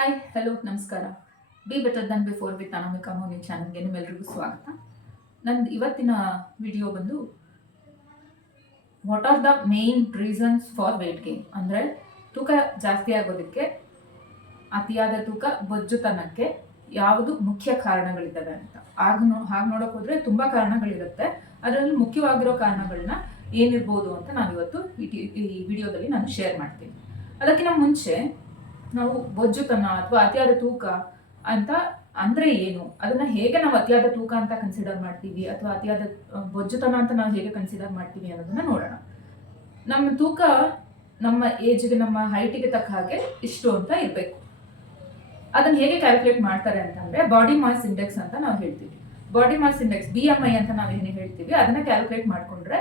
Hi hello ನಮಸ್ಕಾರ. Be better than before with Anamika Moni ಚಾನಲ್ಗೆ ನಿಮ್ಮೆಲ್ಲರಿಗೂ ಸ್ವಾಗತ. ನಂದು ಇವತ್ತಿನ ವಿಡಿಯೋ ಬಂದು what are the main reasons for weight gain, ಅಂದರೆ ತೂಕ ಜಾಸ್ತಿ ಆಗೋದಕ್ಕೆ, ಅತಿಯಾದ ತೂಕ, ಬೊಜ್ಜುತನಕ್ಕೆ ಯಾವುದು ಮುಖ್ಯ ಕಾರಣಗಳಿದ್ದಾವೆ ಅಂತ. ಹಾಗೆ ನೋಡೋಕೆ ಹೋದರೆ ತುಂಬ ಕಾರಣಗಳಿರುತ್ತೆ. ಅದರಲ್ಲಿ ಮುಖ್ಯವಾಗಿರೋ ಕಾರಣಗಳನ್ನ ಏನಿರ್ಬೋದು ಅಂತ ನಾವಿವತ್ತು ಈ ವಿಡಿಯೋದಲ್ಲಿ ನಾನು ಶೇರ್ ಮಾಡ್ತೀನಿ. ಅದಕ್ಕಿಂತ ಮುಂಚೆ ನಾವು ಬೊಜ್ಜುತನ ಅಥವಾ ಅತಿಯಾದ ತೂಕ ಅಂತ ಅಂದ್ರೆ ಏನು, ಅದನ್ನ ಹೇಗೆ ನಾವು ಅತಿಯಾದ ತೂಕ ಅಂತ ಕನ್ಸಿಡರ್ ಮಾಡ್ತೀವಿ ಅಥವಾ ಅತಿಯಾದ ಬೊಜ್ಜುತನ ಅಂತ ನಾವು ಹೇಗೆ ಕನ್ಸಿಡರ್ ಮಾಡ್ತೀವಿ ಅನ್ನೋದನ್ನ ನೋಡೋಣ. ನಮ್ಮ ತೂಕ ನಮ್ಮ ಏಜ್ಗೆ, ನಮ್ಮ ಹೈಟಿಗೆ ತಕ್ಕ ಹಾಗೆ ಇಷ್ಟು ಅಂತ ಇರಬೇಕು. ಅದನ್ನ ಹೇಗೆ ಕ್ಯಾಲ್ಕುಲೇಟ್ ಮಾಡ್ತಾರೆ ಅಂತಂದ್ರೆ ಬಾಡಿ ಮಾಸ್ ಇಂಡೆಕ್ಸ್ ಅಂತ ನಾವು ಹೇಳ್ತೀವಿ. ಬಾಡಿ ಮಾಸ್ ಇಂಡೆಕ್ಸ್ BMI ಅಂತ ನಾವು ಏನು ಹೇಳ್ತೀವಿ, ಅದನ್ನ ಕ್ಯಾಲ್ಕುಲೇಟ್ ಮಾಡ್ಕೊಂಡ್ರೆ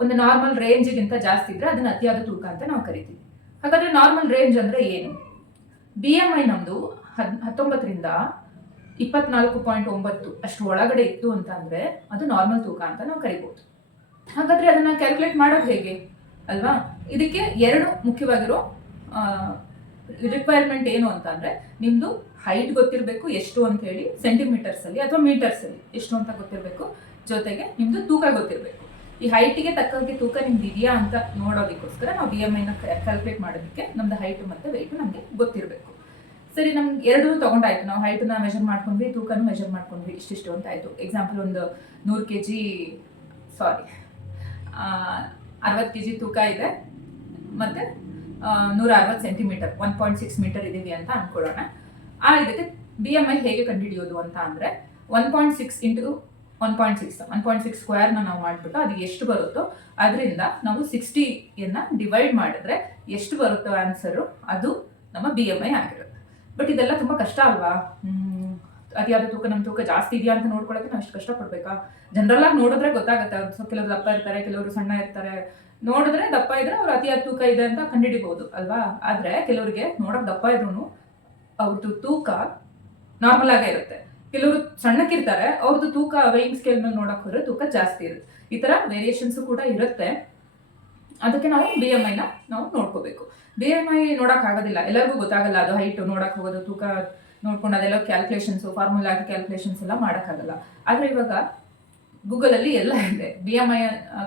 ಒಂದು ನಾರ್ಮಲ್ ರೇಂಜ್ಗಿಂತ ಜಾಸ್ತಿ ಇದ್ರೆ ಅದನ್ನ ಅತಿಯಾದ ತೂಕ ಅಂತ ನಾವು ಕರಿತೀವಿ. ಹಾಗಾದ್ರೆ ನಾರ್ಮಲ್ ರೇಂಜ್ ಅಂದ್ರೆ ಏನು? BMI ನಮ್ದು 19ರಿಂದ 24.9 ಅಷ್ಟು ಒಳಗಡೆ ಇತ್ತು ಅಂತ ಅಂದ್ರೆ ಅದು ನಾರ್ಮಲ್ ತೂಕ ಅಂತ ನಾವು ಕರಿಬಹುದು. ಹಾಗಾದ್ರೆ ಅದನ್ನ ಕ್ಯಾಲ್ಕುಲೇಟ್ ಮಾಡೋದು ಹೇಗೆ ಅಲ್ವಾ? ಇದಕ್ಕೆ ಎರಡು ಮುಖ್ಯವಾಗಿರೋ ರಿಕ್ವೈರ್ಮೆಂಟ್ ಏನು ಅಂತ ಅಂದ್ರೆ, ನಿಮ್ದು ಹೈಟ್ ಗೊತ್ತಿರಬೇಕು ಎಷ್ಟು ಅಂತ ಹೇಳಿ, ಸೆಂಟಿಮೀಟರ್ಸ್ ಅಲ್ಲಿ ಅಥವಾ ಮೀಟರ್ಸ್ ಅಲ್ಲಿ ಎಷ್ಟು ಅಂತ ಗೊತ್ತಿರಬೇಕು, ಜೊತೆಗೆ ನಿಮ್ದು ತೂಕ ಗೊತ್ತಿರಬೇಕು. ಈ ಹೈಟಿಗೆ ತಕ್ಕಂತೆ ತೂಕ ನಿಮ್ದು ಇದೆಯಾ ಅಂತ ನೋಡೋದಕ್ಕೋಸ್ಕರ ನಾವು BMI ನ ಕ್ಯಾಲ್ಕುಲೇಟ್ ಮಾಡೋದಕ್ಕೆ ನಮ್ದು ಹೈಟ್ ಮತ್ತೆ ವೆಯ್ಟ್ ನಮಗೆ ಗೊತ್ತಿರಬೇಕು. ಸರಿ, ನಮ್ಗೆ ಎರಡೂ ತಗೊಂಡಾಯ್ತು. ನಾವು ಹೈಟನ್ನ ಮೆಜರ್ ಮಾಡ್ಕೊಂಡ್ವಿ, ತೂಕನೂ ಮೆಜರ್ ಮಾಡ್ಕೊಂಡ್ವಿ, ಇಷ್ಟಿಷ್ಟು ಅಂತ ಆಯ್ತು. ಎಕ್ಸಾಂಪಲ್, ಒಂದು 100 kg 60 kg ತೂಕ ಇದೆ, ಮತ್ತೆ 160 ಸೆಂಟಿಮೀಟರ್ 1.6 ಮೀಟರ್ ಇದೀವಿ ಅಂತ ಅನ್ಕೊಳ್ಳೋಣ. ಇದಕ್ಕೆ BMI ಹೇಗೆ ಕಂಡುಹಿಡಿಯೋದು ಅಂತ ಅಂದ್ರೆ 1.6 ಇಂಟು 1.6 ಸ್ಕ್ವೇರ್ ನಾವು ಮಾಡ್ಬಿಟ್ಟು ಅದು ಎಷ್ಟು ಬರುತ್ತೋ ಅದರಿಂದ ನಾವು 60ಯನ್ನು ಡಿವೈಡ್ ಮಾಡಿದ್ರೆ ಎಷ್ಟು ಬರುತ್ತೋ ಆನ್ಸರು, ಅದು ನಮ್ಮ BMI ಆಗಿರುತ್ತೆ. ಬಟ್ ಇದೆಲ್ಲ ತುಂಬ ಕಷ್ಟ ಅಲ್ವಾ? ಅತಿಯಾದ ತೂಕ, ನಮ್ಮ ತೂಕ ಜಾಸ್ತಿ ಇದೆಯಾ ಅಂತ ನೋಡ್ಕೊಳ್ಳೋಕೆ ನಾವು ಅಷ್ಟು ಕಷ್ಟಪಡ್ಬೇಕಾ? ಜನರಲ್ ಆಗಿ ನೋಡಿದ್ರೆ ಗೊತ್ತಾಗುತ್ತೆ. ಕೆಲವರು ದಪ್ಪ ಇರ್ತಾರೆ, ಕೆಲವರು ಸಣ್ಣ ಇರ್ತಾರೆ. ನೋಡಿದ್ರೆ ದಪ್ಪ ಇದ್ರೆ ಅವ್ರು ಅತಿಯಾದ ತೂಕ ಇದೆ ಅಂತ ಕಂಡುಹಿಡಿಬಹುದು ಅಲ್ವಾ? ಆದ್ರೆ ಕೆಲವರಿಗೆ ನೋಡಕ್ ದಪ್ಪ ಇದ್ರು ಅವ್ರದ್ದು ತೂಕ ನಾರ್ಮಲ್ ಆಗೇ ಇರುತ್ತೆ. ಕೆಲವರು ಸಣ್ಣಕ್ಕಿರ್ತಾರೆ, ಅವ್ರದ್ದು ತೂಕ ವೇಯಿಂಗ್ ಸ್ಕೇಲ್ ಮೇಲೆ ನೋಡಕ್ ಹೋದ್ರೆ ತೂಕ ಜಾಸ್ತಿ ಇರುತ್ತೆ. ಈ ತರ ವೇರಿಯೇಷನ್ಸ್ ಕೂಡ ಇರುತ್ತೆ. ಅದಕ್ಕೆ ನಾವು BMI ನ ನಾವು ನೋಡ್ಕೋಬೇಕು. BMI ನೋಡಕ್ ಆಗೋದಿಲ್ಲ, ಎಲ್ಲರಿಗೂ ಗೊತ್ತಾಗಲ್ಲ. ಅದು ಹೈಟ್ ನೋಡಕ್ ಹೋಗೋದು, ತೂಕ ನೋಡ್ಕೊಂಡು ಅದೆಲ್ಲ ಕ್ಯಾಲ್ಕುಲೇಷನ್ಸ್, ಫಾರ್ಮುಲಾ ಕ್ಯಾಲ್ಕುಲೇಷನ್ಸ್ ಎಲ್ಲ ಮಾಡೋಕ್ಕಾಗಲ್ಲ. ಆದ್ರೆ ಇವಾಗ ಗೂಗಲ್ ಅಲ್ಲಿ ಎಲ್ಲ ಇದೆ. BMI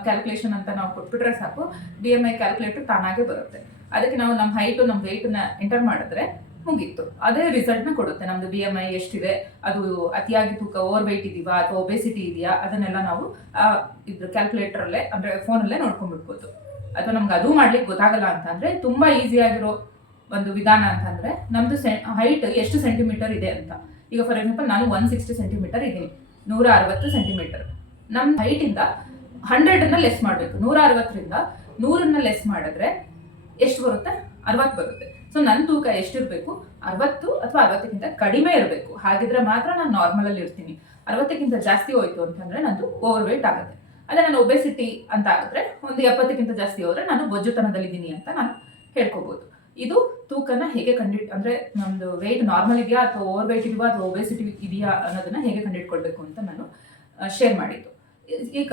ಕ್ಯಾಲ್ಕುಲೇಷನ್ ಅಂತ ನಾವು ಕೊಟ್ಬಿಟ್ರೆ ಸಾಕು, BMI ಕ್ಯಾಲ್ಕುಲೇಟರ್ ತಾನಾಗೆ ಬರುತ್ತೆ. ಅದಕ್ಕೆ ನಾವು ನಮ್ಮ ಹೈಟು, ನಮ್ಮ ವೆಯ್ಟನ್ನ ಎಂಟರ್ ಮಾಡಿದ್ರೆ ಮುಗೀತು, ಅದೇ ರಿಸಲ್ಟ್ನ ಕೊಡುತ್ತೆ. ನಮ್ದು BMI ಎಷ್ಟಿದೆ, ಅದು ಅತಿಯಾಗಿ ತೂಕ, ಓವರ್ ವೆಯ್ಟ್ ಇದೀವಾ ಅಥವಾ ಒಬೆಸಿಟಿ ಇದೆಯಾ, ಅದನ್ನೆಲ್ಲ ನಾವು ಇದ್ರ ಕ್ಯಾಲ್ಕುಲೇಟರಲ್ಲೇ ಅಂದರೆ ಫೋನಲ್ಲೇ ನೋಡ್ಕೊಂಡ್ಬಿಡ್ಬೋದು. ಅಥವಾ ನಮ್ಗೆ ಅದು ಮಾಡ್ಲಿಕ್ಕೆ ಗೊತ್ತಾಗಲ್ಲ ಅಂತಂದ್ರೆ ತುಂಬಾ ಈಸಿ ಆಗಿರೋ ಒಂದು ವಿಧಾನ ಅಂತಂದ್ರೆ, ನಮ್ದು ಹೈಟ್ ಎಷ್ಟು ಸೆಂಟಿಮೀಟರ್ ಇದೆ ಅಂತ. ಈಗ ಫಾರ್ ಎಕ್ಸಾಂಪಲ್ ನಾನು 160 ಸೆಂಟಿಮೀಟರ್ ಇದ್ದೀನಿ, 160 ಸೆಂಟಿಮೀಟರ್. ನಮ್ಮ ಹೈಟಿಂದ 100ನ್ನ ಲೆಸ್ ಮಾಡಬೇಕು. 160ರಿಂದ 100ನ್ನ ಲೆಸ್ ಮಾಡಿದ್ರೆ ಎಷ್ಟು ಬರುತ್ತೆ? 60 ಬರುತ್ತೆ. ಸೊ ನನ್ನ ತೂಕ ಎಷ್ಟಿರಬೇಕು? 60 ಅಥವಾ 60ಕ್ಕಿಂತ ಕಡಿಮೆ ಇರಬೇಕು. ಹಾಗಿದ್ರೆ ಮಾತ್ರ ನಾನು ನಾರ್ಮಲ್ ಅಲ್ಲಿ ಇರ್ತೀನಿ. 60ಕ್ಕಿಂತ ಜಾಸ್ತಿ ಹೋಯ್ತು ಅಂತಂದ್ರೆ ನಂದು ಓವರ್ ವೇಟ್ ಆಗುತ್ತೆ. ಅದೇ ನಾನು ಒಬೆಸಿಟಿ ಅಂತ ಆಗಿದ್ರೆ, ಒಂದು 70ಕ್ಕಿಂತ ಜಾಸ್ತಿ ಹೋದ್ರೆ ನಾನು ಬೊಜ್ಜುತನದಲ್ಲಿದ್ದೀನಿ ಅಂತ ನಾನು ಹೇಳ್ಕೋಬಹುದು. ಇದು ತೂಕನ ಹೇಗೆ ಅಂದ್ರೆ ನಮ್ದು ವೇಟ್ ನಾರ್ಮಲ್ ಇದೆಯಾ ಅಥವಾ ಓವರ್ ವೇಟ್ ಇದೆಯಾ ಅಥವಾ ಒಬೆಸಿಟಿ ಇದೆಯಾ ಅನ್ನೋದನ್ನ ಹೇಗೆ ಕಂಡುಹಿಡ್ಕೊಳ್ಬೇಕು ಅಂತ ನಾನು ಶೇರ್ ಮಾಡಿದ್ದು. ಈಗ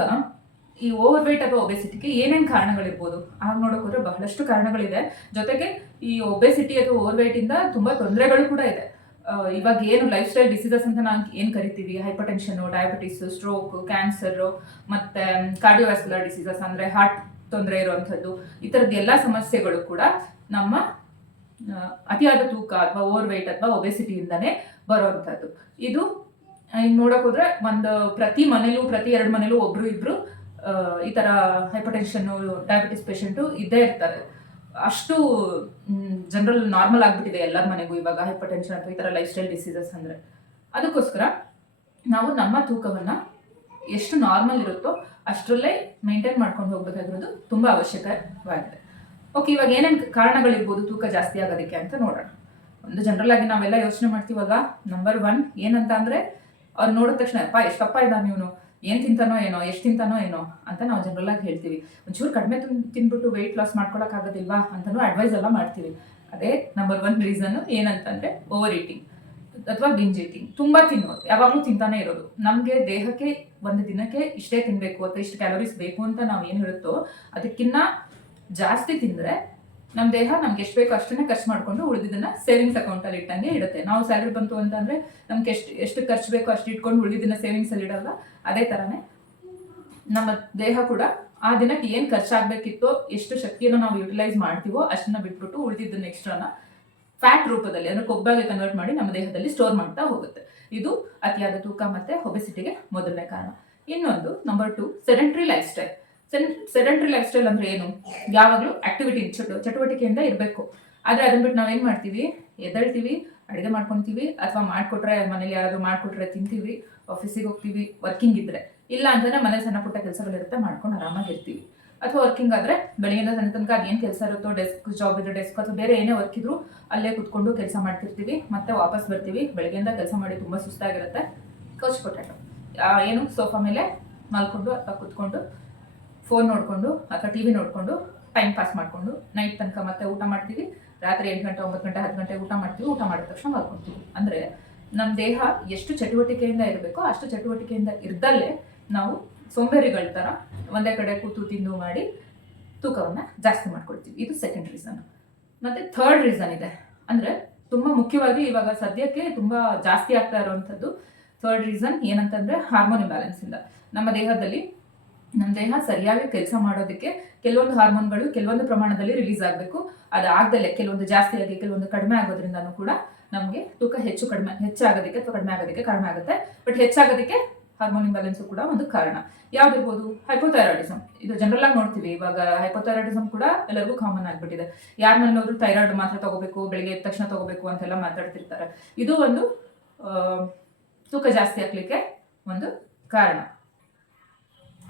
ಈ ಓವರ್ ವೇಟ್ ಅಥವಾ ಒಬೆಸಿಟಿಗೆ ಏನೇನು ಕಾರಣಗಳಿರ್ಬೋದು ಆಗ ನೋಡೋಕೆ ಹೋದ್ರೆ ಬಹಳಷ್ಟು ಕಾರಣಗಳಿದೆ. ಜೊತೆಗೆ ಈ ಒಬೆಸಿಟಿ ಅಥವಾ ಓವರ್ ವೇಟ್ ಇಂದ ತುಂಬಾ ತೊಂದರೆಗಳು ಕೂಡ ಇದೆ. ಇವಾಗ ಏನು ಲೈಫ್ ಸ್ಟೈಲ್ ಡಿಸೀಸಸ್ ಅಂತ ನಾವು ಏನು ಕರಿತೀವಿ, hypertension, diabetes, stroke, cancer, ಮತ್ತೆ ಕಾರ್ಡಿಯೋವ್ಯಾಸ್ಕ್ಯುಲರ್ ಡಿಸೀಸಸ್ ಅಂದ್ರೆ ಹಾರ್ಟ್ ತೊಂದರೆ ಇರುವಂಥದ್ದು, ಈ ಥರದ್ದು ಎಲ್ಲ ಸಮಸ್ಯೆಗಳು ಕೂಡ ನಮ್ಮ ಅತಿಯಾದ ತೂಕ ಅಥವಾ ಓವರ್ ವೇಟ್ ಅಥವಾ ಒಬೆಸಿಟಿಯಿಂದಾನೇ ಬರುವಂಥದ್ದು. ಇದು ನೋಡಕ್ ಹೋದ್ರೆ ಒಂದು ಪ್ರತಿ ಮನೇಲೂ, ಪ್ರತಿ 2 ಮನೇಲೂ ಒಬ್ರು ಇಬ್ರು ಈ ತರ ಹೈಪರ್ ಟೆನ್ಷನ್, ಡಯಾಬಿಟಿಸ್ ಪೇಷಂಟು ಇದ್ದೇ ಇರ್ತಾರೆ. ಅಷ್ಟು ಜನರಲ್ ನಾರ್ಮಲ್ ಆಗ್ಬಿಟ್ಟಿದೆ ಎಲ್ಲರ ಮನೆಗೂ ಇವಾಗ ಹೈಪರ್ ಟೆನ್ಷನ್ ಅಥವಾ ಈ ತರ ಲೈಫ್ ಸ್ಟೈಲ್ ಡಿಸೀಸಸ್ ಅಂದ್ರೆ. ಅದಕ್ಕೋಸ್ಕರ ನಾವು ನಮ್ಮ ತೂಕವನ್ನ ಎಷ್ಟು ನಾರ್ಮಲ್ ಇರುತ್ತೋ ಅಷ್ಟರಲ್ಲೇ ಮೇಂಟೈನ್ ಮಾಡ್ಕೊಂಡು ಹೋಗ್ಬೇಕಾಗಿರೋದು ತುಂಬಾ ಅವಶ್ಯಕವಾಗಿದೆ. ಓಕೆ, ಇವಾಗ ಏನೇನು ಕಾರಣಗಳಿರ್ಬೋದು ತೂಕ ಜಾಸ್ತಿ ಆಗೋದಕ್ಕೆ ಅಂತ ನೋಡೋಣ. ಒಂದು ಜನರಲ್ ಆಗಿ ನಾವೆಲ್ಲ ಯೋಚನೆ ಮಾಡ್ತೀವಲ್ವಾ, ನಂಬರ್ 1 ಏನಂತ ಅಂದ್ರೆ, ಅವ್ರು ನೋಡಿದ ತಕ್ಷಣ ಎಷ್ಟಪ್ಪ ಇದ್ದಾನೆ ಇವನು, ಏನ್ ತಿಂತಾನೋ ಏನೋ, ಎಷ್ಟು ತಿಂತಾನೋ ಏನೋ ಅಂತ ನಾವು ಜನರಲ್ ಆಗಿ ಹೇಳ್ತೀವಿ. ಒಂಚೂರು ಕಡಿಮೆ ತಿನ್ಬಿಟ್ಟು ವೆಯ್ಟ್ ಲಾಸ್ ಮಾಡ್ಕೊಳಕ್ ಆಗೋದಿಲ್ವಾ ಅಂತಾನು ಅಡ್ವೈಸ್ ಎಲ್ಲ ಮಾಡ್ತೀವಿ. ಅದೇ ನಂಬರ್ 1 ರೀಸನ್ ಏನಂತಂದ್ರೆ ಓವರ್ ಈಟಿಂಗ್ ಅಥವಾ ಬಿಂಜ್ ಈಟಿಂಗ್. ತುಂಬಾ ತಿನ್ನೋದು, ಯಾವಾಗ್ಲೂ ತಿಂತಾನೆ ಇರೋದು. ನಮ್ಗೆ ದೇಹಕ್ಕೆ ಒಂದು ದಿನಕ್ಕೆ ಇಷ್ಟೇ ತಿನ್ಬೇಕು ಅಥವಾ ಇಷ್ಟು ಕ್ಯಾಲೋರೀಸ್ ಬೇಕು ಅಂತ ನಾವು ಏನಿರುತ್ತೋ ಅದಕ್ಕಿನ್ನ ಜಾಸ್ತಿ ತಿಂದ್ರೆ ನಮ್ಮ ದೇಹ ನಮ್ಗೆ ಎಷ್ಟು ಬೇಕೋ ಅಷ್ಟನ್ನೇ ಖರ್ಚು ಮಾಡಿಕೊಂಡು ಉಳಿದಿದ್ದನ್ನ ಸೇವಿಂಗ್ಸ್ ಅಕೌಂಟಲ್ಲಿ ಇಟ್ಟಂಗೆ ಇಡುತ್ತೆ. ನಾವು ಸ್ಯಾಲ್ರಿ ಬಂತು ಅಂತಂದರೆ ನಮ್ಗೆ ಎಷ್ಟು ಖರ್ಚು ಬೇಕೋ ಅಷ್ಟು ಇಟ್ಕೊಂಡು ಉಳಿದಿದ್ದನ್ನ ಸೇವಿಂಗ್ಸಲ್ಲಿ ಇಡಲ್ಲ. ಅದೇ ಥರನೇ ನಮ್ಮ ದೇಹ ಕೂಡ ಆ ದಿನಕ್ಕೆ ಏನು ಖರ್ಚಾಗಬೇಕಿತ್ತೋ, ಎಷ್ಟು ಶಕ್ತಿಯನ್ನು ನಾವು ಯುಟಿಲೈಸ್ ಮಾಡ್ತೀವೋ ಅಷ್ಟನ್ನ ಬಿಟ್ಬಿಟ್ಟು ಉಳಿದಿದ್ದನ್ನ ಎಕ್ಸ್ಟ್ರಾನ ಫ್ಯಾಟ್ ರೂಪದಲ್ಲಿ ಅಂದರೆ ಕೊಬ್ಬಾಗಿ ಕನ್ವರ್ಟ್ ಮಾಡಿ ನಮ್ಮ ದೇಹದಲ್ಲಿ ಸ್ಟೋರ್ ಮಾಡ್ತಾ ಹೋಗುತ್ತೆ. ಇದು ಅತಿಯಾದ ತೂಕ ಮತ್ತು ಒಬೆಸಿಟಿಗೆ ಮೊದಲನೇ ಕಾರಣ. ಇನ್ನೊಂದು number 2, sedentary life style. Sedentary life style ಅಂದರೆ ಏನು? ಯಾವಾಗಲೂ ಆಕ್ಟಿವಿಟಿ ಚಟುವಟಿಕೆಯಿಂದ ಇರಬೇಕು. ಆದರೆ ಅದನ್ನ ಬಿಟ್ಟು ನಾವೇನು ಮಾಡ್ತೀವಿ, ಎದ್ದೇಳ್ತೀವಿ, ಅಡುಗೆ ಮಾಡ್ಕೊತೀವಿ, ಅಥವಾ ಮಾಡಿಕೊಟ್ರೆ ಮನೇಲಿ ಯಾರಾದರೂ ಮಾಡಿಕೊಟ್ರೆ ತಿಂತೀವಿ, ಆಫೀಸಿಗೆ ಹೋಗ್ತೀವಿ, ವರ್ಕಿಂಗ್ ಇದ್ದರೆ. ಇಲ್ಲ ಅಂತಂದರೆ ಮನೇಲಿ ಸಣ್ಣ ಪುಟ್ಟ ಕೆಲಸಗಳಿರುತ್ತೆ, ಮಾಡ್ಕೊಂಡು ಆರಾಮಾಗಿರ್ತೀವಿ. ಅಥವಾ ವರ್ಕಿಂಗ್ ಆದರೆ ಬೆಳಗ್ಗೆಯಿಂದ ಸಂಜೆ ತನಕ ಅದೇನು ಕೆಲಸ ಇರುತ್ತೋ, ಡೆಸ್ಕ್ ಜಾಬ್ ಇದ್ರೆ ಡೆಸ್ಕ್ ಅಥವಾ ಬೇರೆ ಏನೇ ವರ್ಕ್ ಇದ್ರೂ ಅಲ್ಲೇ ಕುತ್ಕೊಂಡು ಕೆಲಸ ಮಾಡ್ತಿರ್ತೀವಿ, ಮತ್ತೆ ವಾಪಸ್ ಬರ್ತೀವಿ. ಬೆಳಗ್ಗೆಯಿಂದ ಕೆಲಸ ಮಾಡಿ ತುಂಬ ಸುಸ್ತಾಗಿರುತ್ತೆ. ಕೌಚ್ ಪೊಟ್ಯಾಟೊ ಏನು ಸೋಫಾ ಮೇಲೆ ಮಲ್ಕೊಂಡು ಅಥವಾ ಕುತ್ಕೊಂಡು ಫೋನ್ ನೋಡಿಕೊಂಡು ಅಥವಾ ಟಿ ವಿ ನೋಡಿಕೊಂಡು ಟೈಮ್ ಪಾಸ್ ಮಾಡಿಕೊಂಡು ನೈಟ್ ತನಕ ಮತ್ತೆ ಊಟ ಮಾಡ್ತೀವಿ. ರಾತ್ರಿ 8 ಗಂಟೆ 9 ಗಂಟೆ 10 ಗಂಟೆಗೆ ಊಟ ಮಾಡ್ತೀವಿ. ಊಟ ಮಾಡಿದ ತಕ್ಷಣ ಮಲ್ಕೊತೀವಿ. ಅಂದರೆ ನಮ್ಮ ದೇಹ ಎಷ್ಟು ಚಟುವಟಿಕೆಯಿಂದ ಇರಬೇಕೋ ಅಷ್ಟು ಚಟುವಟಿಕೆಯಿಂದ ಇರ್ದಲ್ಲೇ ನಾವು ಸೋಂಬೇರಿಗಳ ಥರ ಒಂದೇ ಕಡೆ ಕೂತು ತಿಂದು ಮಾಡಿ ತೂಕವನ್ನು ಜಾಸ್ತಿ ಮಾಡ್ಕೊಳ್ತೀವಿ. ಇದು ಸೆಕೆಂಡ್ ರೀಸನ್. ಮತ್ತು ಥರ್ಡ್ ರೀಸನ್ ಇದೆ, ಅಂದರೆ ತುಂಬ ಮುಖ್ಯವಾಗಿ ಇವಾಗ ಸದ್ಯಕ್ಕೆ ತುಂಬ ಜಾಸ್ತಿ ಆಗ್ತಾ ಇರುವಂಥದ್ದು ಥರ್ಡ್ ರೀಸನ್ ಏನಂತಂದರೆ ಹಾರ್ಮೋನ್ ಇಂಬ್ಯಾಲೆನ್ಸಿಂದ. ನಮ್ಮ ದೇಹ ಸರಿಯಾಗಿ ಕೆಲಸ ಮಾಡೋದಕ್ಕೆ ಕೆಲವೊಂದು ಹಾರ್ಮೋನ್ಗಳು ಕೆಲವೊಂದು ಪ್ರಮಾಣದಲ್ಲಿ ರಿಲೀಸ್ ಆಗಬೇಕು. ಅದಾಗದಲ್ಲೇ ಕೆಲವೊಂದು ಜಾಸ್ತಿಯಾಗಿ ಕೆಲವೊಂದು ಕಡಿಮೆ ಆಗೋದ್ರಿಂದನೂ ಕೂಡ ನಮಗೆ ತೂಕ ಹೆಚ್ಚಾಗೋದಕ್ಕೆ ಅಥವಾ ಕಡಿಮೆ ಆಗುತ್ತೆ. ಬಟ್ ಹೆಚ್ಚಾಗೋದಕ್ಕೆ ಹಾರ್ಮೋನ್ ಇಂಬ್ಯಾಲೆನ್ಸ್ ಕೂಡ ಒಂದು ಕಾರಣ. ಯಾವ್ದಿರ್ಬೋದು? ಹೈಪೋಥೈರಾಯ್ಡಿಸಮ್. ಇದು ಜನರಲ್ ಆಗಿ ನೋಡ್ತೀವಿ. ಇವಾಗ ಹೈಪೋಥೈರಾಯ್ಡಿಸಮ್ ಕೂಡ ಎಲ್ಲರಿಗೂ ಕಾಮನ್ ಆಗಿಬಿಟ್ಟಿದೆ. ಯಾರ ಮನೆಯವರು ಥೈರಾಯ್ಡ್ ಮಾತ್ರ ತಗೋಬೇಕು, ಬೆಳಿಗ್ಗೆ ಎದ್ದ ತಕ್ಷಣ ತಗೋಬೇಕು ಅಂತೆಲ್ಲ ಮಾತಾಡ್ತಿರ್ತಾರೆ. ಇದು ಒಂದು ತೂಕ ಜಾಸ್ತಿ ಆಗ್ಲಿಕ್ಕೆ ಒಂದು ಕಾರಣ.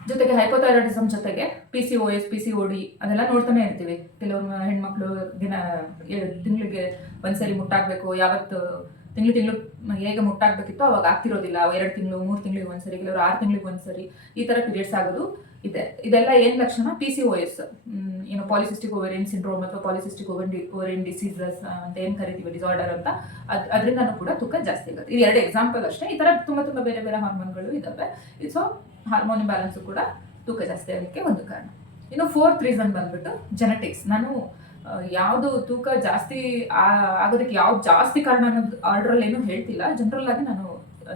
ಜೊತೆಗೆ ಹೈಪೋಥೈರಾಯ್ಡಿಸಮ್ ಜೊತೆಗೆ PCOS, PCOD ಅದೆಲ್ಲ ನೋಡ್ತಾನೆ ಇರ್ತೀವಿ. ಕೆಲವರು ಹೆಣ್ಮಕ್ಳು ತಿಂಗಳಿಗೆ ಒಂದ್ಸರಿ ಮುಟ್ಟಾಗಬೇಕು, ಯಾವತ್ತು ತಿಂಗಳು ಹೇಗೆ ಮುಟ್ಟಾಗಬೇಕಿತ್ತು ಅವಾಗ ಆಗ್ತಿರೋದಿಲ್ಲ. 2 ತಿಂಗಳು 3 ತಿಂಗಳಿಗೆ ಒಂದ್ಸರಿ, ಕೆಲವರು 6 ತಿಂಗಳಿಗೆ ಒಂದ್ಸರಿ ಈ ಥರ ಪೀರಿಯಡ್ಸ್ ಆಗೋದು ಇದೆ. ಇದೆಲ್ಲ ಏನು ಲಕ್ಷಣ? PCOS ಏನು ಪಾಲಿಸಿಸ್ಟಿಕ್ ಓವೇರಿಯನ್ ಸಿಂಡ್ರೋಮ್ ಅಥವಾ ಪಾಲಿಸಿಸ್ಟಿಕ್ ಓವೇರಿಯನ್ ಡಿಸೀಸಸ್ ಅಂತ ಏನು ಕರಿತೀವಿ, ಡಿಸಾರ್ಡರ್ ಅಂತ. ಅದರಿಂದನೂ ಕೂಡ ತೂಕ ಜಾಸ್ತಿ ಆಗುತ್ತೆ. ಇದು 2 ಎಕ್ಸಾಂಪಲ್ ಅಷ್ಟೇ. ಈ ಥರ ತುಂಬ ಬೇರೆ ಬೇರೆ ಹಾರ್ಮೋನ್ಗಳು ಇದ್ದಾವೆ. ಸೊ ಹಾರ್ಮೋನ್ ಇಂಬ್ಯಾಲೆನ್ಸು ಕೂಡ ತೂಕ ಜಾಸ್ತಿ ಆಗೋಕ್ಕೆ ಒಂದು ಕಾರಣ. ಇನ್ನು 4th ರೀಸನ್ ಬಂದ್ಬಿಟ್ಟು ಜೆನೆಟಿಕ್ಸ್. ನಾನು ಯಾವುದು ತೂಕ ಜಾಸ್ತಿ ಆಗೋದಕ್ಕೆ ಯಾವ್ದು ಜಾಸ್ತಿ ಕಾರಣ ಅನ್ನೋದು ಆರ್ಡ್ರಲ್ಲಿ ಏನೂ ಹೇಳ್ತಿಲ್ಲ, ಜನರಲ್ ಆಗಿ ನಾನು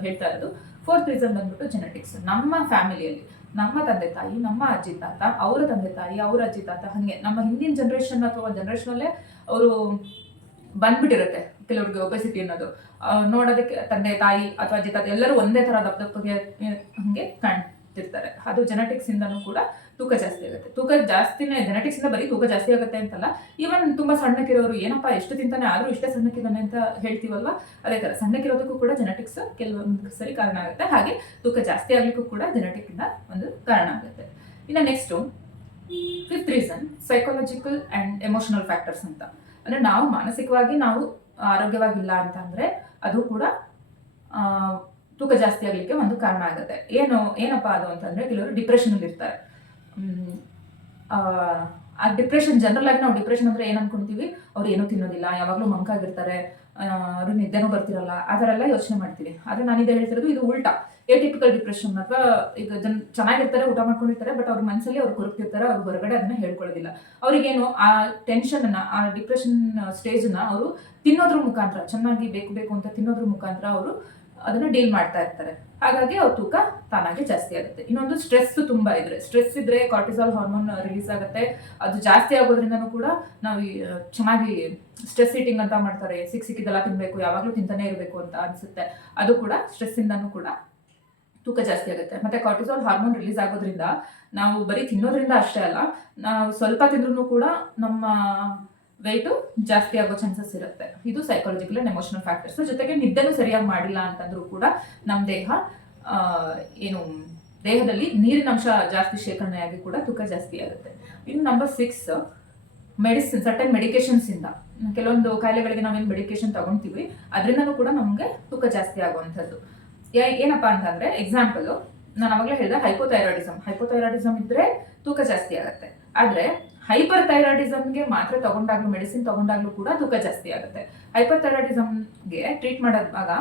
ಹೇಳ್ತಾ ಇರೋದು. 4th ರೀಸನ್ ಬಂದ್ಬಿಟ್ಟು ಜೆನೆಟಿಕ್ಸ್. ನಮ್ಮ ಫ್ಯಾಮಿಲಿಯಲ್ಲಿ ನಮ್ಮ ತಂದೆ ತಾಯಿ, ನಮ್ಮ ಅಜ್ಜಿ ತಾತ, ಅವರ ತಂದೆ ತಾಯಿ, ಅವರ ಅಜ್ಜಿ ತಾತ, ಹಾಗೆ ನಮ್ಮ ಹಿಂದಿನ ಜನರೇಷನ್ ಅಥವಾ ಜನರೇಷನಲ್ಲೇ ಅವರು ಬಂದ್ಬಿಟ್ಟಿರುತ್ತೆ. ಕೆಲವ್ರಿಗೆ ಒಬೆಸಿಟಿ ಅನ್ನೋದು ನೋಡೋದಕ್ಕೆ ತಂದೆ ತಾಯಿ ಅಥವಾ ಅಜ್ಜಿ ತಾತ ಎಲ್ಲರೂ ಒಂದೇ ಥರ ದಪ್ಪಗೆ ಹಾಗೆ ಕಾಣ್ತಿರ್ತಾರೆ. ಅದು ಜೆನೆಟಿಕ್ಸ್ ಇಂದನೂ ಕೂಡ ತೂಕ ಜಾಸ್ತಿ ಆಗುತ್ತೆ. ತೂಕ ಜಾಸ್ತಿನೇ ಜೆನೆಟಿಕ್ಸ್ ಇಂದ ಬರೀ ತೂಕ ಜಾಸ್ತಿ ಆಗುತ್ತೆ ಅಂತಲ್ಲ. ಈವನ್ ತುಂಬ ಸಣ್ಣಕ್ಕಿರೋರು ಏನಪ್ಪ ಎಷ್ಟು ತಿಂತಾನೆ ಆದರೂ ಇಷ್ಟೇ ಸಣ್ಣಕ್ಕಿದ್ದಾನೆ ಅಂತ ಹೇಳ್ತೀವಲ್ವಾ, ಅದೇ ಥರ ಸಣ್ಣಕ್ಕಿರೋದಕ್ಕೂ ಕೂಡ ಜೆನೆಟಿಕ್ಸ್ ಕೆಲವೊಂದು ಸರಿ ಕಾರಣ ಆಗುತ್ತೆ. ಹಾಗೆ ತೂಕ ಜಾಸ್ತಿ ಆಗ್ಲಿಕ್ಕೂ ಕೂಡ ಜೆನೆಟಿಕ್ ಇಂದ ಒಂದು ಕಾರಣ ಆಗುತ್ತೆ. ಇನ್ನು next 5th reason psychological and emotional factors ಅಂತ. ಅಂದರೆ ನಾವು ಮಾನಸಿಕವಾಗಿ ನಾವು ಆರೋಗ್ಯವಾಗಿಲ್ಲ ಅಂತ ಅಂದರೆ ಅದು ಕೂಡ ತೂಕ ಜಾಸ್ತಿ ಆಗಲಿಕ್ಕೆ ಒಂದು ಕಾರಣ ಆಗುತ್ತೆ. ಏನಪ್ಪ ಅದು ಅಂತಂದರೆ ಕೆಲವರು ಡಿಪ್ರೆಷನಲ್ಲಿ ಇರ್ತಾರೆ. ಆ ಡಿಪ್ರೆಷನ್ ಜನರಲ್ ಆಗಿ ನಾವು ಡಿಪ್ರೆಷನ್ ಅಂದರೆ ಏನು ಅನ್ಕೊಂತೀವಿ, ಅವ್ರು ಏನೂ ತಿನ್ನೋದಿಲ್ಲ, ಯಾವಾಗಲೂ ಮಂಕಾಗಿರ್ತಾರೆ, ಅವ್ರಿಗೆ ನಿದ್ದೆನೂ ಬರ್ತಿರಲ್ಲ, ಆ ಥರ ಎಲ್ಲ ಯೋಚನೆ ಮಾಡ್ತೀವಿ. ಆದರೆ ನಾನಿದೆ ಹೇಳ್ತಿರೋದು ಇದು ಉಲ್ಟಾ. ಏಟಿಪಿಕಲ್ ಡಿಪ್ರೆಷನ್ ಅಥವಾ ಈಗ ಚೆನ್ನಾಗಿರ್ತಾರೆ, ಊಟ ಮಾಡ್ಕೊಂಡಿರ್ತಾರೆ, ಬಟ್ ಅವ್ರ ಮನಸ್ಸಲ್ಲಿ ಅವ್ರು ಕೊರಗ್ತಿರ್ತಾರೆ, ಅವ್ರು ಹೊರಗಡೆ ಅದನ್ನ ಹೇಳ್ಕೊಳ್ಳೋದಿಲ್ಲ. ಅವ್ರಿಗೇನು ಆ ಟೆನ್ಷನ್ನ, ಆ ಡಿಪ್ರೆಷನ್ ಸ್ಟೇಜನ್ನ ಅವರು ತಿನ್ನೋದ್ರ ಮುಖಾಂತರ, ಚೆನ್ನಾಗಿ ಬೇಕು ಅಂತ ತಿನ್ನೋದ್ರ ಮುಖಾಂತರ ಅವರು ಅದನ್ನ ಡೀಲ್ ಮಾಡ್ತಾ ಇರ್ತಾರೆ. ಹಾಗಾಗಿ ಅವ್ರ ತೂಕ ತಾನಾಗೆ ಜಾಸ್ತಿ ಆಗುತ್ತೆ. ಇನ್ನೊಂದು ಸ್ಟ್ರೆಸ್ ಸ್ಟ್ರೆಸ್ ಇದ್ರೆ ಕಾರ್ಟಿಸಾಲ್ ಹಾರ್ಮೋನ್ ರಿಲೀಸ್ ಆಗುತ್ತೆ. ಅದು ಜಾಸ್ತಿ ಆಗೋದ್ರಿಂದನೂ ಕೂಡ ನಾವು ಚೆನ್ನಾಗಿ ಸ್ಟ್ರೆಸ್ ಈಟಿಂಗ್ ಅಂತ ಮಾಡ್ತಾರೆ. ಸಿಕ್ಕಿದೆಲ್ಲ ತಿನ್ಬೇಕು, ಯಾವಾಗಲೂ ತಿಂತಾನೆ ಇರಬೇಕು ಅಂತ ಅನ್ಸುತ್ತೆ. ಅದು ಕೂಡ ಸ್ಟ್ರೆಸ್ ಇಂದನೂ ಕೂಡ ತೂಕ ಜಾಸ್ತಿ ಆಗುತ್ತೆ. ಮತ್ತೆ ಕಾರ್ಟಿಸಾಲ್ ಹಾರ್ಮೋನ್ ರಿಲೀಸ್ ಆಗೋದ್ರಿಂದ ನಾವು ಬರೀ ತಿನ್ನೋದ್ರಿಂದ ಅಷ್ಟೇ ಅಲ್ಲ, ನಾವು ಸ್ವಲ್ಪ ತಿಂದ್ರೂ ಕೂಡ ನಮ್ಮ ವೆಯ್ಟು ಜಾಸ್ತಿ ಆಗೋ ಚಾನ್ಸಸ್ ಇರುತ್ತೆ. ಇದು ಸೈಕಾಲಜಿಕಲ್ ಆ್ಯಂಡ್ ಎಮೋಷನಲ್ ಫ್ಯಾಕ್ಟರ್ಸ್. ಜೊತೆಗೆ ನಿದ್ದೆನೂ ಸರಿಯಾಗಿ ಮಾಡಿಲ್ಲ ಅಂತಂದ್ರೂ ಕೂಡ ನಮ್ಮ ದೇಹದಲ್ಲಿ ನೀರಿನ ಅಂಶ ಜಾಸ್ತಿ ಶೇಖರಣೆಯಾಗಿ ಕೂಡ ತೂಕ ಜಾಸ್ತಿ ಆಗುತ್ತೆ. ಇನ್ನು ನಂಬರ್ 6 ಮೆಡಿಸಿನ್, ಸರ್ಟನ್ ಮೆಡಿಕೇಶನ್ಸ್ ಇಂದ. ಕೆಲವೊಂದು ಕಾಯಿಲೆಗಳಿಗೆ ನಾವೇನು ಮೆಡಿಕೇಶನ್ ತಗೊಳ್ತೀವಿ ಅದರಿಂದನೂ ಕೂಡ ನಮಗೆ ತೂಕ ಜಾಸ್ತಿ ಆಗುವಂಥದ್ದು. ಏನಪ್ಪಾ ಅಂತಂದ್ರೆ ಎಕ್ಸಾಂಪಲ್ ನಾನು ಅವಾಗಲೇ ಹೇಳಿದೆ, ಹೈಪೋಥೈರಾಯ್ಡಿಸಮ್ ಇದ್ರೆ ತೂಕ ಜಾಸ್ತಿ ಆಗುತ್ತೆ. ಆದ್ರೆ ಹೈಪರ್ ಥೈರಾಯ್ಡಿಸಮ್ಗೆ ಮಾತ್ರ ತಗೊಂಡಾಗ್ಲೂ, ಮೆಡಿಸಿನ್ ತಗೊಂಡಾಗ್ಲೂ ಕೂಡ ತೂಕ ಜಾಸ್ತಿ ಆಗುತ್ತೆ. ಹೈಪರ್ ಥೈರಾಯ್ಡಿಸಮ್ಗೆ ಟ್ರೀಟ್ ಮಾಡೋದಾಗ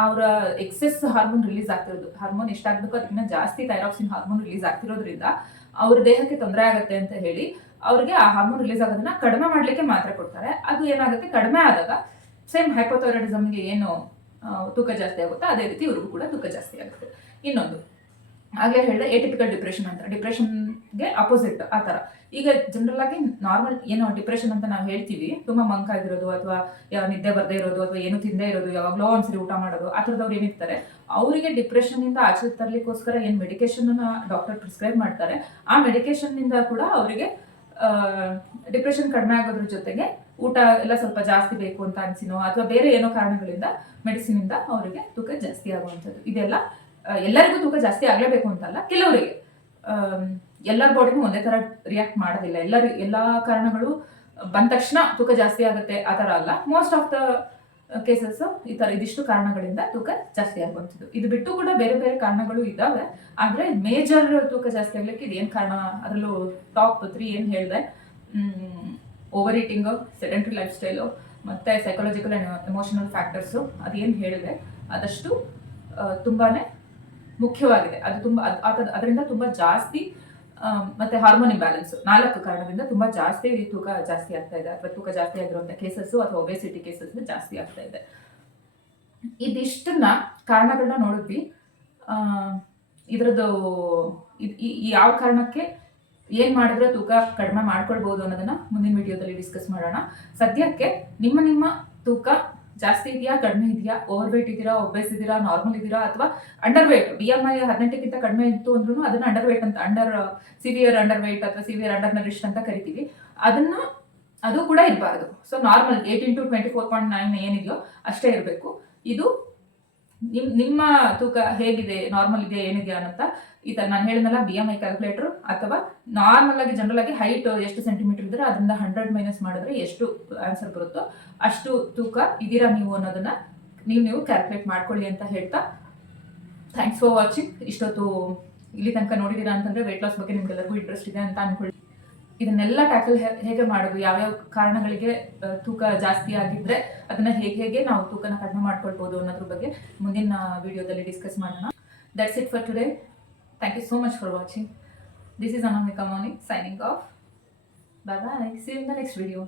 ಅವರ ಎಕ್ಸೆಸ್ ಹಾರ್ಮೋನ್ ರಿಲೀಸ್ ಆಗ್ತಿರೋದು, ಹಾರ್ಮೋನ್ ಎಷ್ಟಾಗಬೇಕು ಅದಕ್ಕಿಂತ ಜಾಸ್ತಿ ಥೈರಾಕ್ಸಿನ್ ಹಾರ್ಮೋನ್ ರಿಲೀಸ್ ಆಗ್ತಿರೋದ್ರಿಂದ ಅವ್ರ ದೇಹಕ್ಕೆ ತೊಂದರೆ ಆಗುತ್ತೆ ಅಂತ ಹೇಳಿ ಅವ್ರಿಗೆ ಆ ಹಾರ್ಮೋನ್ ರಿಲೀಸ್ ಆಗೋದನ್ನ ಕಡಿಮೆ ಮಾಡಲಿಕ್ಕೆ ಮಾತ್ರೆ ಕೊಡ್ತಾರೆ. ಅದು ಏನಾಗುತ್ತೆ, ಕಡಿಮೆ ಆದಾಗ ಸೇಮ್ ಹೈಪೋಥೈರಾಯ್ಡಿಸಮ್ಗೆ ಏನು ತೂಕ ಜಾಸ್ತಿ ಆಗುತ್ತೋ ಅದೇ ರೀತಿ ಇವ್ರಿಗೂ ಕೂಡ ತೂಕ ಜಾಸ್ತಿ ಆಗುತ್ತೆ. ಇನ್ನೊಂದು ಆಗಲೇ ಹೇಳಿದೆ ಏಟಿಪಿಕಲ್ ಡಿಪ್ರೆಷನ್ ಅಂತ, ಡಿಪ್ರೆಷನ್ಗೆ ಅಪೋಸಿಟ್ ಆ ಥರ. ಈಗ ಜನರಲ್ ಆಗಿ ನಾರ್ಮಲ್ ಏನು ಡಿಪ್ರೆಷನ್ ಅಂತ ನಾವು ಹೇಳ್ತೀವಿ, ತುಂಬ ಮಂಕಾಗಿರೋದು ಅಥವಾ ನಿದ್ದೆ ಬರದೇ ಇರೋದು ಅಥವಾ ಏನು ತಿಂದೇ ಇರೋದು, ಯಾವಾಗಲೋ ಒಂದ್ಸರಿ ಊಟ ಮಾಡೋದು, ಆ ಥರದವ್ರು ಏನಿರ್ತಾರೆ ಅವರಿಗೆ ಡಿಪ್ರೆಷನ್ನಿಂದ ಆಚೆ ತರಲಿಕ್ಕೋಸ್ಕರ ಏನು ಮೆಡಿಕೇಶನ್ನ ಡಾಕ್ಟರ್ ಪ್ರಿಸ್ಕ್ರೈಬ್ ಮಾಡ್ತಾರೆ, ಆ ಮೆಡಿಕೇಶನ್ನಿಂದ ಕೂಡ ಅವರಿಗೆ ಡಿಪ್ರೆಷನ್ ಕಡಿಮೆ ಆಗೋದ್ರ ಜೊತೆಗೆ ಊಟ ಎಲ್ಲ ಸ್ವಲ್ಪ ಜಾಸ್ತಿ ಬೇಕು ಅಂತ ಅನ್ಸಿನೋ ಅಥವಾ ಬೇರೆ ಏನೋ ಕಾರಣಗಳಿಂದ ಮೆಡಿಸಿನಿಂದ ಅವರಿಗೆ ತೂಕ ಜಾಸ್ತಿ ಆಗುವಂಥದ್ದು. ಇದೆಲ್ಲ ಎಲ್ಲರಿಗೂ ತೂಕ ಜಾಸ್ತಿ ಆಗಲೇಬೇಕು ಅಂತಲ್ಲ, ಕೆಲವರಿಗೆ ಎಲ್ಲರ ಬಾಡಿನೂ ಒಂದೇ ಥರ ರಿಯಾಕ್ಟ್ ಮಾಡೋದಿಲ್ಲ. ಎಲ್ಲ ಕಾರಣಗಳು ಬಂದ ತಕ್ಷಣ ತೂಕ ಜಾಸ್ತಿ ಆಗುತ್ತೆ ಆ ಥರ ಅಲ್ಲ. ಮೋಸ್ಟ್ ಆಫ್ ದ ಕೇಸಸ್ ಈ ಥರ ಇದಿಷ್ಟು ಕಾರಣಗಳಿಂದ ತೂಕ ಜಾಸ್ತಿ ಆಗುವಂಥದ್ದು. ಇದು ಬಿಟ್ಟು ಕೂಡ ಬೇರೆ ಬೇರೆ ಕಾರಣಗಳು ಇದ್ದಾವೆ, ಆದರೆ ಮೇಜರ್ ತೂಕ ಜಾಸ್ತಿ ಆಗಲಿಕ್ಕೆ ಇದೇನು ಕಾರಣ, ಅದರಲ್ಲೂ ಟಾಪ್ 3 ಏನು ಹೇಳಿದೆ, over eating, sedentary life style ಮತ್ತು ಸೈಕಾಲಜಿಕಲ್ ಆ್ಯಂಡ್ ಎಮೋಷನಲ್ ಫ್ಯಾಕ್ಟರ್ಸು, ಅದೇನು ಹೇಳಿದೆ ಅದಷ್ಟು ತುಂಬಾ ಮುಖ್ಯವಾಗಿದೆ. ಅದು ತುಂಬ ಅದರಿಂದ ತುಂಬ ಜಾಸ್ತಿ ಮತ್ತು ಹಾರ್ಮೋನ್ ಇಂಬ್ಯಾಲೆನ್ಸ್, 4 ಕಾರಣದಿಂದ ತುಂಬ ಜಾಸ್ತಿ ತೂಕ ಜಾಸ್ತಿ ಆಗ್ತಾ ಇದೆ ಅಥವಾ ತೂಕ ಜಾಸ್ತಿ ಆಗಿರುವಂಥ ಕೇಸಸ್ಸು ಅಥವಾ ಒಬೆಸಿಟಿ ಕೇಸಸ್ ಜಾಸ್ತಿ ಆಗ್ತಾ ಇದೆ. ಇದಿಷ್ಟನ್ನ ಕಾರಣಗಳನ್ನ ನೋಡಿದ್ವಿ. ಇದರದ್ದು ಯಾವ ಕಾರಣಕ್ಕೆ ಏನು ಮಾಡಿದ್ರೆ ತೂಕ ಕಡಿಮೆ ಮಾಡ್ಕೊಳ್ಬೋದು ಅನ್ನೋದನ್ನ ಮುಂದಿನ ವಿಡಿಯೋದಲ್ಲಿ ಡಿಸ್ಕಸ್ ಮಾಡೋಣ. ಸದ್ಯಕ್ಕೆ ನಿಮ್ಮ ತೂಕ ಜಾಸ್ತಿ ಇದೆಯಾ, ಕಡಿಮೆ ಇದೆಯಾ, ಓವರ್ ವೇಟ್ ಇದ್ದೀರಾ, ಒಬೇಸ್ ಇದ್ದೀರಾ, ನಾರ್ಮಲ್ ಇದ್ದೀರಾ ಅಥವಾ ಅಂಡರ್ ವೇಟ್, BMI 18ಕ್ಕಿಂತ ಕಡಿಮೆ ಇತ್ತು ಅಂದ್ರೂ ಅದನ್ನ ಅಂಡರ್ ವೇಟ್ ಅಂತ, ಸಿವಿಯರ್ ಅಂಡರ್ ವೇಟ್ ಅಥವಾ ಸಿವಿಯರ್ ಅಂಡರ್ ನರಿಶ್ಡ್ ಅಂತ ಕರಿತೀವಿ. ಅದು ಕೂಡ ಇರಬಾರ್ದು. ಸೊ ನಾರ್ಮಲ್ 18 to 24.9 ಏನಿದೆಯೋ ಅಷ್ಟೇ ಇರಬೇಕು. ಇದು ನಿಮ್ಮ ತೂಕ ಹೇಗಿದೆ, ನಾರ್ಮಲ್ ಇದೆಯಾ, ಏನಿದೆಯಾ ಅಂತ ಈ ಥರ ನಾನು ಹೇಳಿದ್ನಲ್ಲ, BMI ಕ್ಯಾಲ್ಕುಲೇಟರ್ ಅಥವಾ ನಾರ್ಮಲ್ ಆಗಿ ಜನರಲ್ ಆಗಿ ಹೈಟ್ ಎಷ್ಟು ಸೆಂಟಿಮೀಟರ್ ಇದ್ರೆ ಅದರಿಂದ 100 ಮೈನಸ್ ಮಾಡಿದ್ರೆ ಎಷ್ಟು ಆನ್ಸರ್ ಬರುತ್ತೋ ಅಷ್ಟು ತೂಕ ಇದೀರಾ ನೀವು ಅನ್ನೋದನ್ನ ನೀವು ಕ್ಯಾಲ್ಕುಲೇಟ್ ಮಾಡ್ಕೊಳ್ಳಿ ಅಂತ ಹೇಳ್ತಾ, ಥ್ಯಾಂಕ್ಸ್ ಫಾರ್ ವಾಚಿಂಗ್. ಇಷ್ಟೊತ್ತು ಇಲ್ಲಿ ತನಕ ನೋಡಿದೀರಾ ಅಂತಂದ್ರೆ ವೇಟ್ ಲಾಸ್ ಬಗ್ಗೆ ನಿಮ್ಗೆಲ್ಲರಿಗೂ ಇಂಟ್ರೆಸ್ಟ್ ಇದೆ ಅಂತ ಅನ್ಕೊಳ್ಳಿ. ಇದನ್ನೆಲ್ಲ ಟ್ಯಾಕಲ್ ಹೇಗೆ ಮಾಡೋದು, ಯಾವ್ಯಾವ ಕಾರಣಗಳಿಗೆ ತೂಕ ಜಾಸ್ತಿ ಆಗಿದ್ರೆ ಅದನ್ನ ಹೇಗೆ ನಾವು ತೂಕನ ಕಡಿಮೆ ಮಾಡ್ಕೊಳ್ಬೋದು ಅನ್ನೋದ್ರ ಬಗ್ಗೆ ಮುಂದಿನ ವಿಡಿಯೋದಲ್ಲಿ ಡಿಸ್ಕಸ್ ಮಾಡೋಣ. That's it for today. Thank you so much for watching. This is Anamika Moni signing off. Bye bye. See you in the next video.